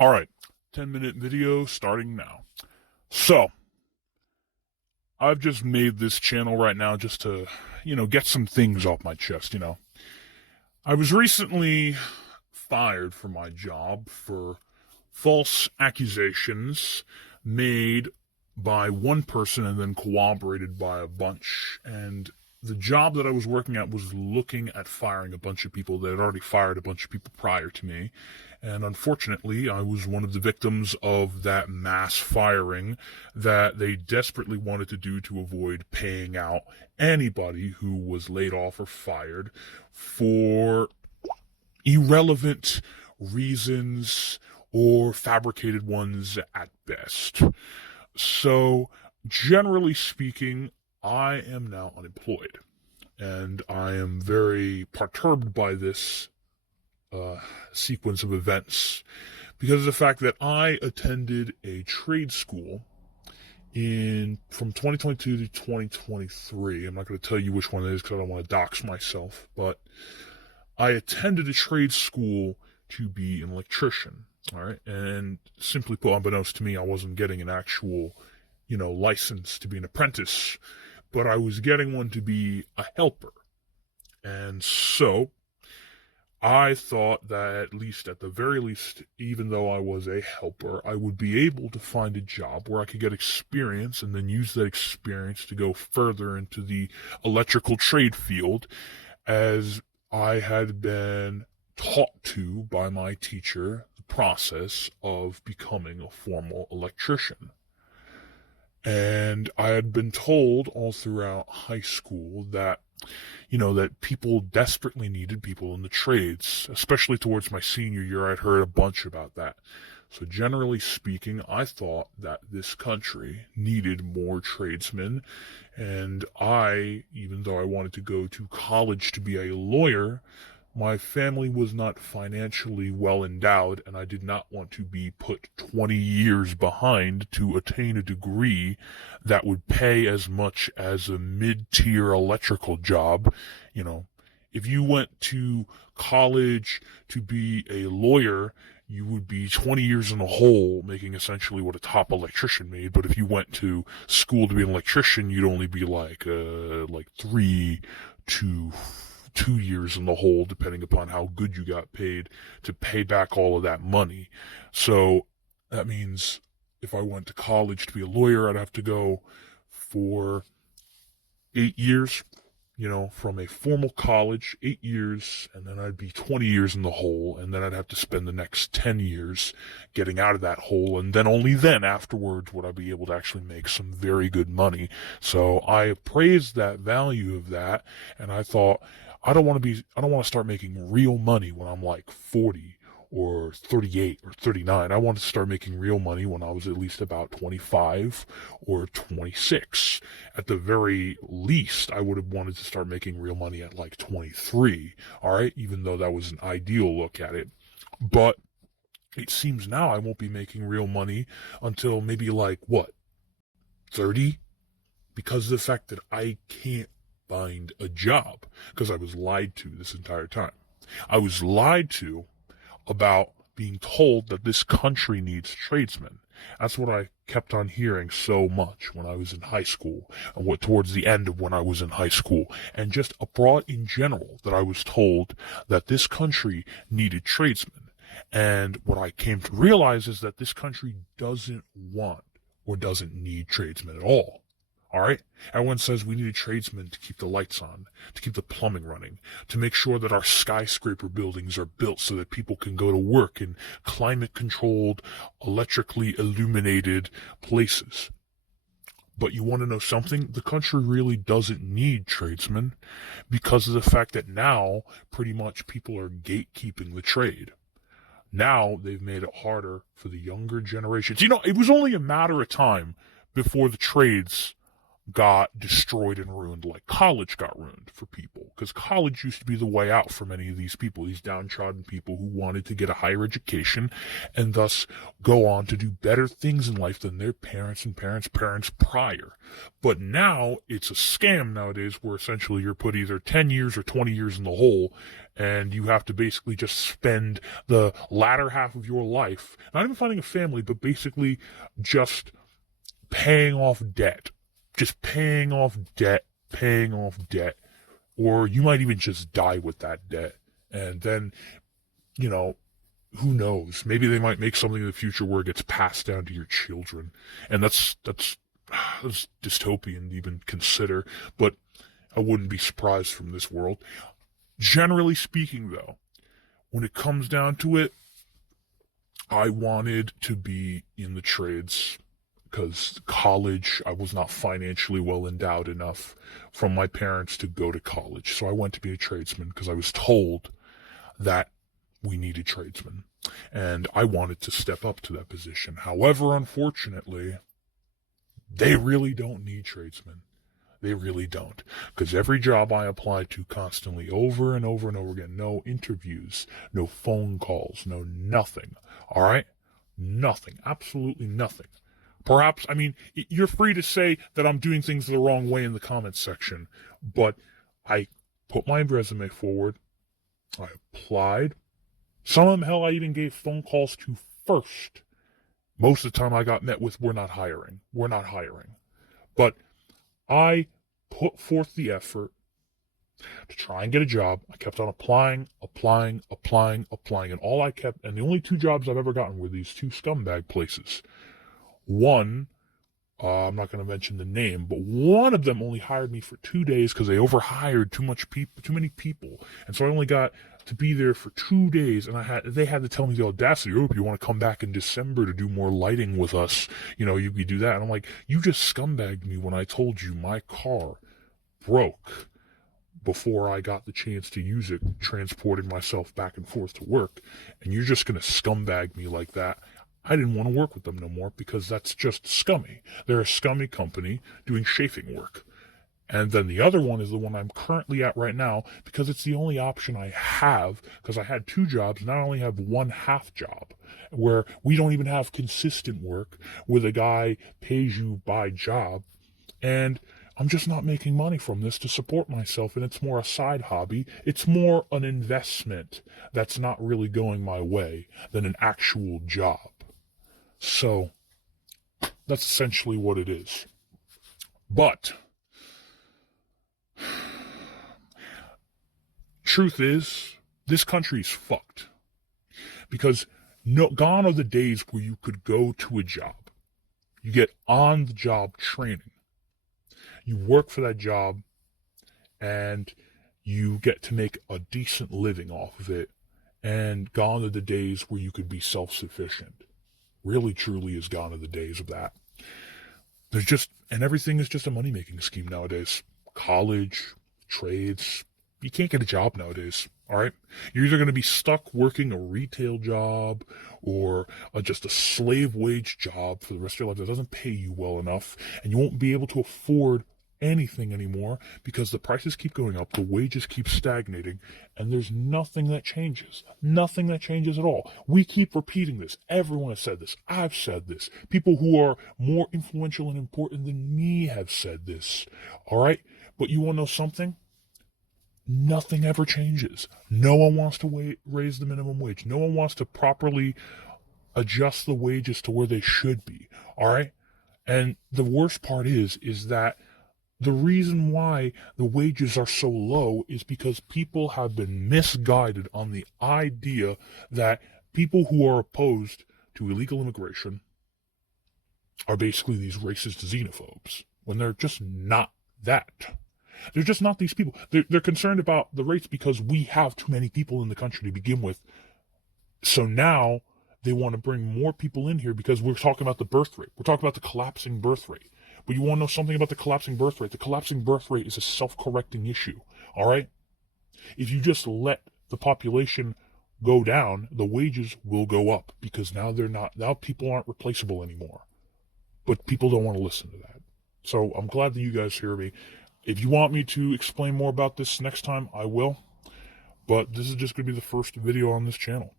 All right, 10-minute video starting now. So, I've just made this channel right now just to, get some things off my chest. I was recently fired from my job for false accusations made by one person and then corroborated by a bunch. And the job that I was working at was looking at firing a bunch of people. They had already fired a bunch of people prior to me. And unfortunately, I was one of the victims of that mass firing that they desperately wanted to do to avoid paying out anybody who was laid off or fired for irrelevant reasons or fabricated ones at best. So, generally speaking, I am now unemployed, and I am very perturbed by this sequence of events because of the fact that I attended a trade school from 2022 to 2023. I'm not going to tell you which one it is because I don't want to dox myself, but I attended a trade school to be an electrician. All right, and simply put, unbeknownst to me, I wasn't getting an actual license to be an apprentice, but I was getting one to be a helper. And so I thought that at the very least, even though I was a helper, I would be able to find a job where I could get experience and then use that experience to go further into the electrical trade field, as I had been taught to by my teacher the process of becoming a formal electrician. And I had been told all throughout high school that, that people desperately needed people in the trades, especially towards my senior year. I'd heard a bunch about that. So generally speaking, I thought that this country needed more tradesmen. And even though I wanted to go to college to be a lawyer, my family was not financially well endowed, and I did not want to be put 20 years behind to attain a degree that would pay as much as a mid-tier electrical job. If you went to college to be a lawyer, you would be 20 years in the hole making essentially what a top electrician made. But if you went to school to be an electrician, you'd only be like 3 to 2 years in the hole, depending upon how good you got paid to pay back all of that money. So that means if I went to college to be a lawyer, I'd have to go for 8 years, from a formal college, 8 years, and then I'd be 20 years in the hole, and then I'd have to spend the next 10 years getting out of that hole, and then only then afterwards would I be able to actually make some very good money. So I appraised that value of that, and I thought, I don't want to start making real money when I'm like 40 or 38 or 39. I wanted to start making real money when I was at least about 25 or 26. At the very least, I would have wanted to start making real money at like 23. All right, even though that was an ideal look at it. But it seems now I won't be making real money until maybe 30? Because of the fact that I can't find a job, because I was lied to this entire time. I was lied to about being told that this country needs tradesmen. That's what I kept on hearing so much when I was in high school, and towards the end of when I was in high school, and just abroad in general, that I was told that this country needed tradesmen. And what I came to realize is that this country doesn't want or doesn't need tradesmen at all. All right? Everyone says we need a tradesman to keep the lights on, to keep the plumbing running, to make sure that our skyscraper buildings are built so that people can go to work in climate-controlled, electrically illuminated places. But you want to know something? The country really doesn't need tradesmen because of the fact that now pretty much people are gatekeeping the trade. Now they've made it harder for the younger generations. It was only a matter of time before the trades got destroyed and ruined, like college got ruined for people, because college used to be the way out for many of these people, these downtrodden people who wanted to get a higher education and thus go on to do better things in life than their parents and parents prior. But now it's a scam nowadays where essentially you're put either 10 years or 20 years in the hole, and you have to basically just spend the latter half of your life, not even finding a family, but basically just paying off debt. Just paying off debt, or you might even just die with that debt. And then, who knows? Maybe they might make something in the future where it gets passed down to your children. And that's dystopian to even consider, but I wouldn't be surprised from this world. Generally speaking, though, when it comes down to it, I wanted to be in the trades because college, I was not financially well endowed enough from my parents to go to college. So I went to be a tradesman because I was told that we needed tradesmen. And I wanted to step up to that position. However, unfortunately, they really don't need tradesmen. They really don't. Because every job I applied to constantly over and over and over again, no interviews, no phone calls, no nothing. All right? Nothing. Absolutely nothing. Perhaps, you're free to say that I'm doing things the wrong way in the comments section, but I put my resume forward. I applied. Some of them, hell, I even gave phone calls to first. Most of the time I got met with, we're not hiring. But I put forth the effort to try and get a job. I kept on applying. And the only 2 jobs I've ever gotten were these 2 scumbag places. One, I'm not going to mention the name, but one of them only hired me for 2 days because they overhired too many people. And so I only got to be there for 2 days, and they had to tell me the audacity, if you want to come back in December to do more lighting with us, you could do that. And I'm like, you just scumbagged me when I told you my car broke before I got the chance to use it, transporting myself back and forth to work, and you're just going to scumbag me like that. I didn't want to work with them no more because that's just scummy. They're a scummy company doing chafing work. And then the other one is the one I'm currently at right now because it's the only option I have, because I had 2 jobs, and I only have 1/2 job where we don't even have consistent work, where the guy pays you by job, and I'm just not making money from this to support myself, and it's more a side hobby. It's more an investment that's not really going my way than an actual job. So that's essentially what it is. But truth is, this country's fucked. Because gone are the days where you could go to a job. You get on-the-job training. You work for that job, and you get to make a decent living off of it. And gone are the days where you could be self-sufficient. Really, truly is gone are the days of that. And everything is just a money-making scheme nowadays. College, trades. You can't get a job nowadays, all right? You're either going to be stuck working a retail job or just a slave wage job for the rest of your life that doesn't pay you well enough, and you won't be able to afford anything anymore because the prices keep going up, the wages keep stagnating, and there's nothing that changes. Nothing that changes at all. We keep repeating this. Everyone has said this. I've said this. People who are more influential and important than me have said this. All right? But you want to know something? Nothing ever changes. No one wants to raise the minimum wage. No one wants to properly adjust the wages to where they should be. All right? And the worst part is that the reason why the wages are so low is because people have been misguided on the idea that people who are opposed to illegal immigration are basically these racist xenophobes, when they're just not that. They're just not these people. They're concerned about the rates because we have too many people in the country to begin with. So now they want to bring more people in here because we're talking about the birth rate. We're talking about the collapsing birth rate. But you want to know something about the collapsing birth rate? The collapsing birth rate is a self-correcting issue, all right? If you just let the population go down, the wages will go up because now people aren't replaceable anymore. But people don't want to listen to that. So I'm glad that you guys hear me. If you want me to explain more about this next time, I will. But this is just going to be the first video on this channel.